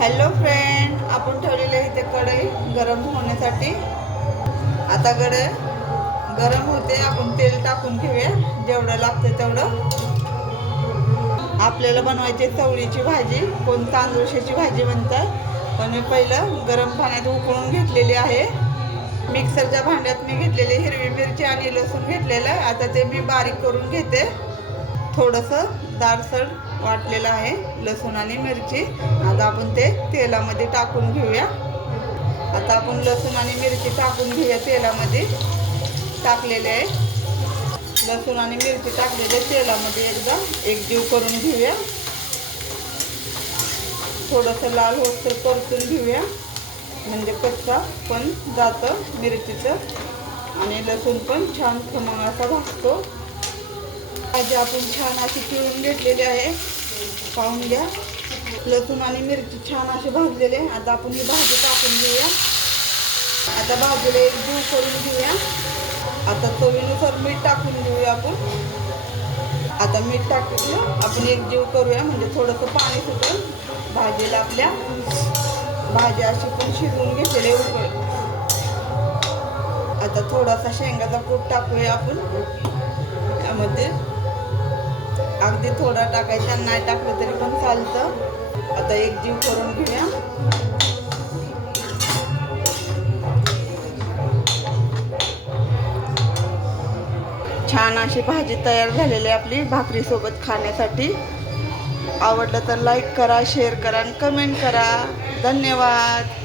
Hello friend, आपण ठेवलेले इथे कढई गरम होण्यासाठी. आता कढई गरम होते, आपण तेल टाकून घेऊया जेवढं लागतं तेवढं. आपल्याला बनवायची चवळीची भाजी, कोण तांदूळशाची भाजी म्हणतात, पण मी पहिलं गरम पाण्यात उकळून घेतलेली आहे. मिक्सरच्या भांड्यात मी घेतलेली हिरवी मिरची आणि लसूण घेतलेलं आहे. आता ते मी बारीक करून घेते. थोडंसं दारसर वाटलेलं आहे लसूण आणि मिरची. आता आपण ते तेलामध्ये टाकून घेऊया. आता आपण लसूण आणि मिरची टाकून घेऊया. तेलामध्ये टाकलेले आहे लसूण आणि मिरची टाकलेले तेलामध्ये एकदा एकजीव करून घेऊया. थोडंसं लाल होसर परतून घेऊया, म्हणजे कच्चा पण जातं मिरचीचं आणि लसूण पण छान खमंग असा भाजतो. भाजी आपण छान अशी पिळून घेतलेली आहे, पाहून घ्या. लसूण आणि मिरची छान असे भाजलेले. आता आपण ही भाजी टाकून घेऊया. आता भाजीला एकजीव करून घेऊया. आता चवीनुसार मीठ टाकून घेऊया आपण. आता मीठ टाकून आपण एकजीव करूया, म्हणजे थोडंसं पाणी सुटेल भाजीला आपल्या. भाजी अशी पण शिजवून घेतलेली उकळ. आता थोडासा शेंगाचा कूट टाकूया आपण यामध्ये. अगदी थोडा टाकायचा, नाही टाकलं तरी पण चालतं. आता एकजीव करून घेऊया. छान अशी भाजी तयार झालेली आहे आपली भाकरीसोबत खाण्यासाठी. आवडलं तर लाईक करा, शेअर करा आणि कमेंट करा. धन्यवाद.